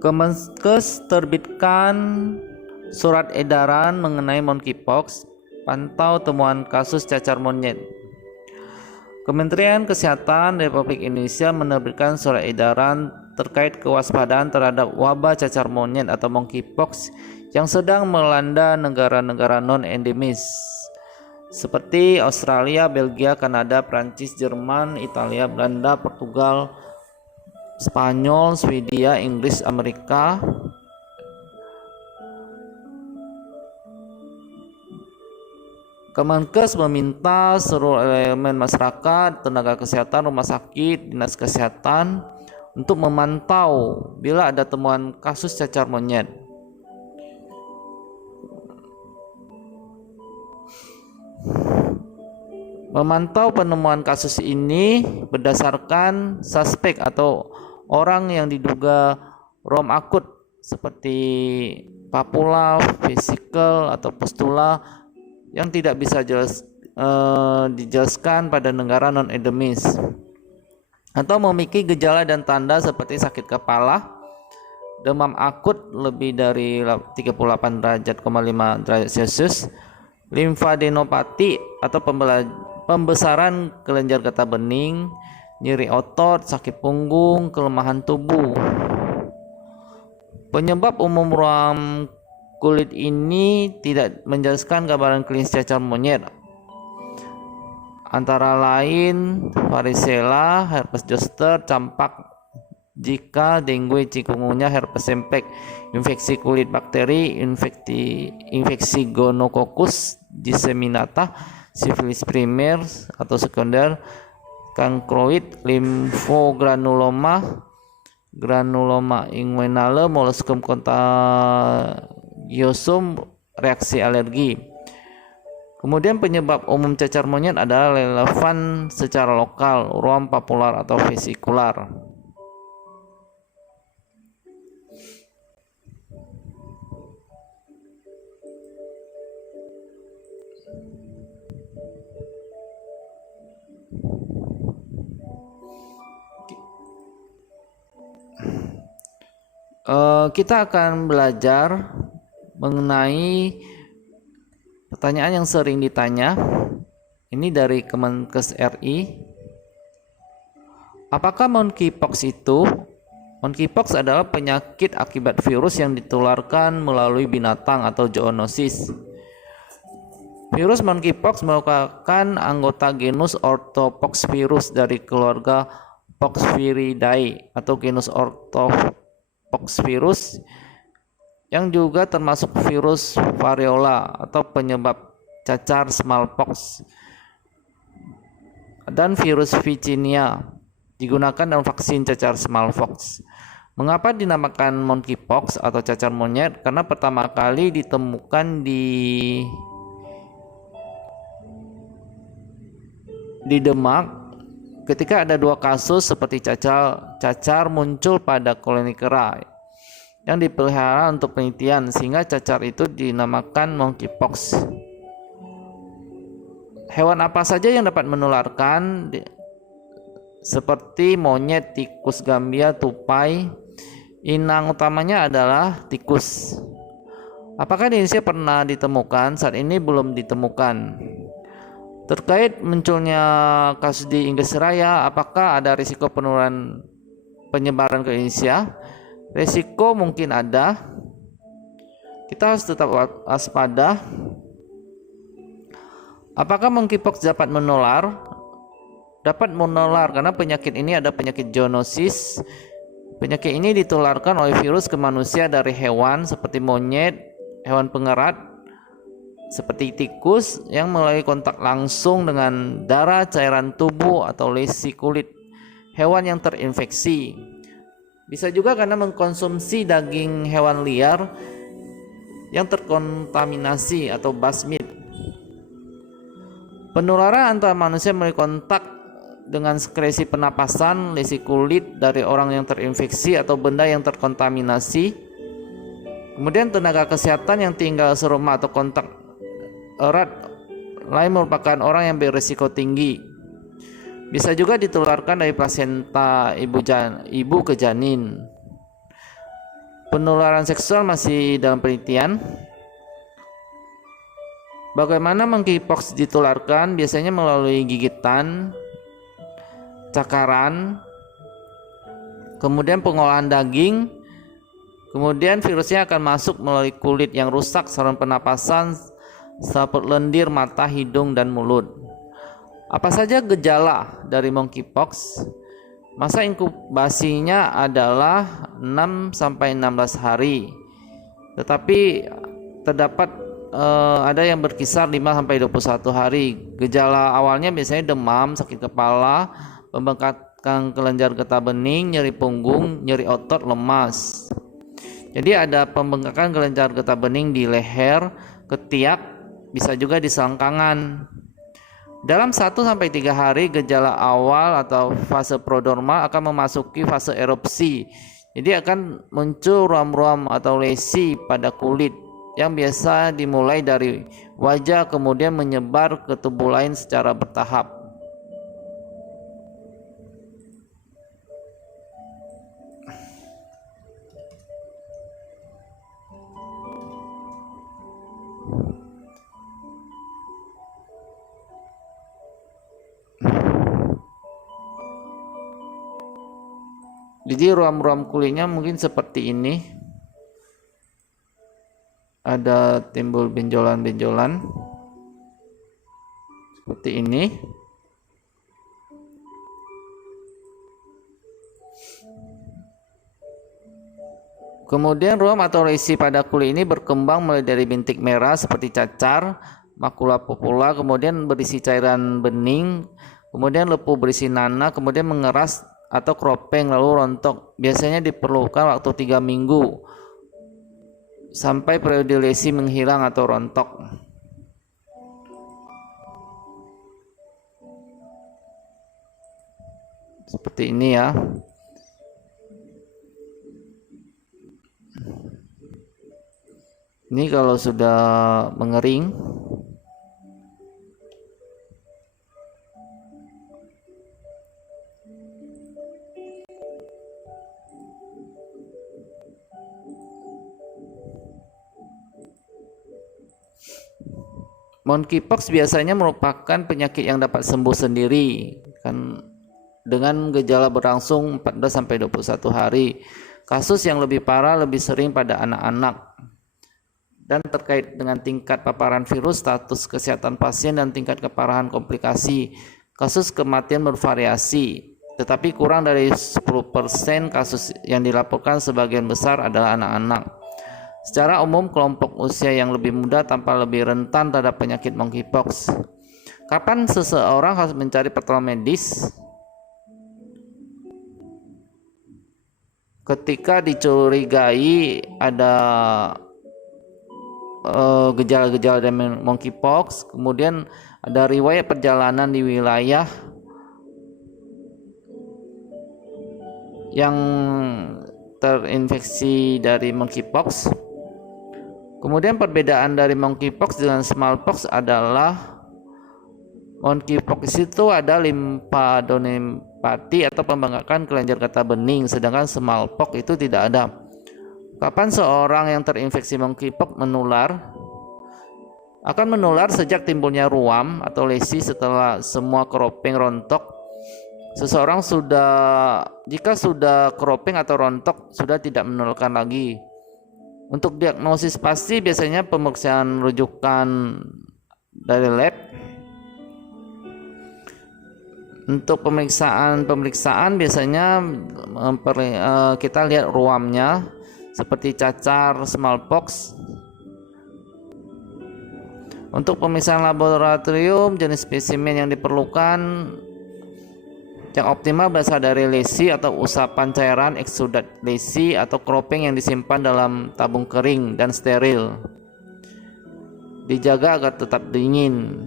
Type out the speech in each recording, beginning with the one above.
Kemenkes terbitkan surat edaran mengenai monkeypox, pantau temuan kasus cacar monyet. Kementerian Kesehatan Republik Indonesia menerbitkan surat edaran terkait kewaspadaan terhadap wabah cacar monyet atau monkeypox yang sedang melanda negara-negara non-endemis seperti Australia, Belgia, Kanada, Prancis, Jerman, Italia, Belanda, Portugal, Spanyol, Swedia, Inggris, Amerika. Kemenkes meminta seluruh elemen masyarakat, tenaga kesehatan, rumah sakit, dinas kesehatan untuk memantau bila ada temuan kasus cacar monyet. Memantau penemuan kasus ini berdasarkan suspek atau orang yang diduga rom akut seperti papula, vesikel, atau pustula yang tidak bisa dijelaskan pada negara non-endemis atau memiliki gejala dan tanda seperti sakit kepala, demam akut lebih dari 38,5 derajat Celcius, limfadenopati atau pembesaran kelenjar getah bening, nyeri otot, sakit punggung, kelemahan tubuh. Penyebab umum ruam kulit ini tidak menjelaskan gambaran klinis cacar monyet, antara lain varicella, herpes zoster, campak, Zika, dengue, chikungunya, herpes simplex, infeksi kulit bakteri, infeksi gonococcus disseminata, sifilis primer atau sekunder, kankroid, limfogranuloma, granuloma inguinale, molluscum contagiosum, reaksi alergi. Kemudian penyebab umum cacar monyet adalah relevan secara lokal, ruam papular atau vesikular. Kita akan belajar mengenai pertanyaan yang sering ditanya. Ini dari Kemenkes RI. Apakah monkeypox itu? Monkeypox adalah penyakit akibat virus yang ditularkan melalui binatang atau zoonosis. Virus monkeypox merupakan anggota genus Orthopoxvirus dari keluarga Poxviridae atau genus Orthopoxvirus yang juga termasuk virus variola atau penyebab cacar smallpox, dan virus Viccinia digunakan dalam vaksin cacar smallpox. Mengapa dinamakan monkeypox atau cacar monyet? Karena pertama kali ditemukan di Demak ketika ada 2 kasus seperti cacar muncul pada koloni kera yang dipelihara untuk penelitian, sehingga cacar itu dinamakan monkeypox. Hewan apa saja yang dapat menularkan? Seperti monyet, tikus gambia, tupai. Inang utamanya adalah tikus. Apakah di Indonesia pernah ditemukan? Saat ini belum ditemukan. Terkait munculnya kasus di Inggris Raya, apakah ada risiko penularan penyebaran ke Indonesia? Risiko mungkin ada. Kita harus tetap waspada. Apakah monkeypox dapat menular? Dapat menular karena penyakit ini ada penyakit zoonosis. Penyakit ini ditularkan oleh virus ke manusia dari hewan seperti monyet, hewan pengerat seperti tikus yang melalui kontak langsung dengan darah, cairan tubuh, atau lesi kulit hewan yang terinfeksi. Bisa juga karena mengkonsumsi daging hewan liar yang terkontaminasi atau basmit. Penularan antar manusia melalui kontak dengan sekresi pernapasan, lesi kulit dari orang yang terinfeksi atau benda yang terkontaminasi. Kemudian tenaga kesehatan yang tinggal serumah atau kontak erat lain merupakan orang yang berisiko tinggi. Bisa juga ditularkan dari plasenta ibu ke janin. Penularan seksual masih dalam penelitian. Bagaimana monkeypox ditularkan? Biasanya melalui gigitan, cakaran, kemudian pengolahan daging, kemudian virusnya akan masuk melalui kulit yang rusak, saluran pernapasan, seperti lendir, mata, hidung, dan mulut. Apa saja gejala dari monkeypox? Masa inkubasinya adalah 6-16 hari, tetapi terdapat ada yang berkisar 5-21 hari. Gejala awalnya biasanya demam, sakit kepala, pembengkakan kelenjar getah bening, nyeri punggung, nyeri otot, lemas. Jadi ada pembengkakan kelenjar getah bening di leher, ketiak, bisa juga di selangkangan. Dalam 1-3 hari gejala awal atau fase prodromal akan memasuki fase erupsi. Jadi akan muncul ruam-ruam atau lesi pada kulit yang biasa dimulai dari wajah kemudian menyebar ke tubuh lain secara bertahap. Jadi ruam-ruam kulitnya mungkin seperti ini. Ada timbul benjolan-benjolan seperti ini. Kemudian ruam atau lesi pada kulit ini berkembang mulai dari bintik merah seperti cacar, makula popula, kemudian berisi cairan bening, kemudian lepuh berisi nanah, kemudian mengeras atau kropeng lalu rontok. Biasanya diperlukan waktu 3 minggu sampai periode lesi menghilang atau rontok. Seperti ini ya. Ini kalau sudah mengering. Monkeypox biasanya merupakan penyakit yang dapat sembuh sendiri kan, dengan gejala berlangsung 14-21 hari. Kasus yang lebih parah lebih sering pada anak-anak. Dan terkait dengan tingkat paparan virus, status kesehatan pasien, dan tingkat keparahan komplikasi, kasus kematian bervariasi, tetapi kurang dari 10% kasus yang dilaporkan sebagian besar adalah anak-anak. Secara umum, kelompok usia yang lebih muda tampak lebih rentan terhadap penyakit monkeypox. Kapan seseorang harus mencari pertolongan medis? Ketika dicurigai ada gejala-gejala dari monkeypox, kemudian ada riwayat perjalanan di wilayah yang terinfeksi dari monkeypox. Kemudian perbedaan dari monkeypox dengan smallpox adalah monkeypox itu ada limfadenopati atau pembengkakan kelenjar getah bening, sedangkan smallpox itu tidak ada. Kapan seorang yang terinfeksi monkeypox menular? Akan menular sejak timbulnya ruam atau lesi setelah semua kropeng rontok. Seseorang jika sudah kropeng atau rontok, sudah tidak menularkan lagi. Untuk diagnosis pasti biasanya pemeriksaan rujukan dari lab. Untuk pemeriksaan biasanya kita lihat ruamnya seperti cacar, smallpox. Untuk pemeriksaan laboratorium, jenis spesimen yang diperlukan yang optimal berasal dari lesi atau usapan cairan, eksudat lesi atau kropeng yang disimpan dalam tabung kering dan steril. Dijaga agar tetap dingin.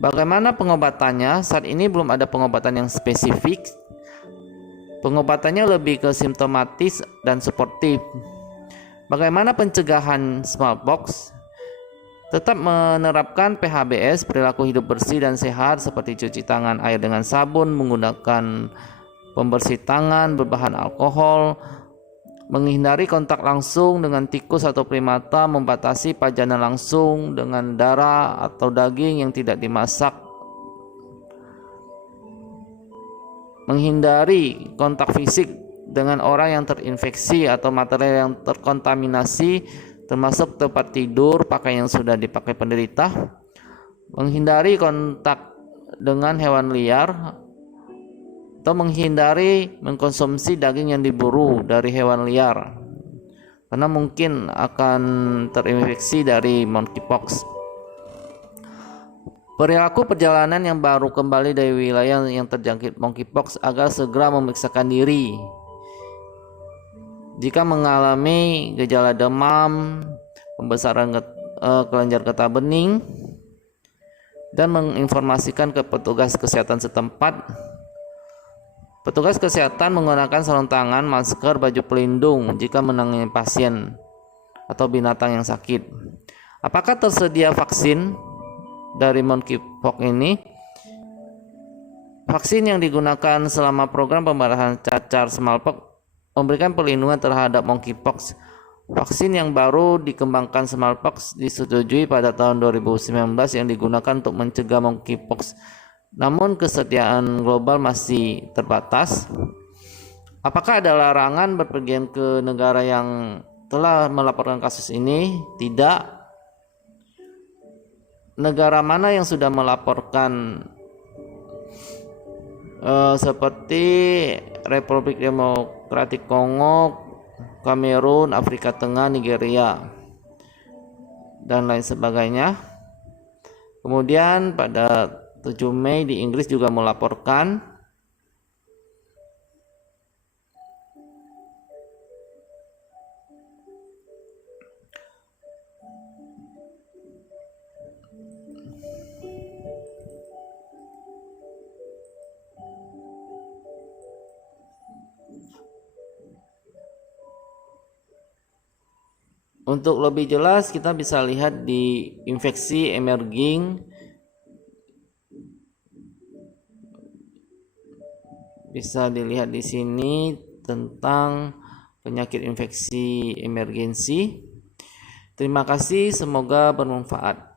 Bagaimana pengobatannya? Saat ini belum ada pengobatan yang spesifik. Pengobatannya lebih ke simptomatis dan suportif. Bagaimana pencegahan smallpox? Tetap menerapkan PHBS, perilaku hidup bersih dan sehat, seperti cuci tangan air dengan sabun, menggunakan pembersih tangan berbahan alkohol, menghindari kontak langsung dengan tikus atau primata, membatasi pajanan langsung dengan darah atau daging yang tidak dimasak, menghindari kontak fisik dengan orang yang terinfeksi atau material yang terkontaminasi, termasuk tempat tidur, pakaian yang sudah dipakai penderita, menghindari kontak dengan hewan liar, atau menghindari mengkonsumsi daging yang diburu dari hewan liar karena mungkin akan terinfeksi dari monkeypox. Perilaku perjalanan yang baru kembali dari wilayah yang terjangkit monkeypox agar segera memeriksakan diri. Jika mengalami gejala demam, pembesaran kelenjar getah bening, dan menginformasikan ke petugas kesehatan setempat. Petugas kesehatan menggunakan sarung tangan, masker, baju pelindung jika menangani pasien atau binatang yang sakit. Apakah tersedia vaksin dari monkeypox ini? Vaksin yang digunakan selama program pembatasan cacar smallpox memberikan perlindungan terhadap monkeypox. Vaksin yang baru dikembangkan smallpox disetujui pada tahun 2019 yang digunakan untuk mencegah monkeypox. Namun kesediaan global masih terbatas. Apakah ada larangan berpergian ke negara yang telah melaporkan kasus ini? Tidak. Negara mana yang sudah melaporkan seperti Republik Demokratik Kongo, Kamerun, Afrika Tengah, Nigeria, dan lain sebagainya. Kemudian pada 7 Mei di Inggris juga melaporkan. Untuk lebih jelas kita bisa lihat di infeksi emerging. Bisa dilihat di sini tentang penyakit infeksi emergensi. Terima kasih, semoga bermanfaat.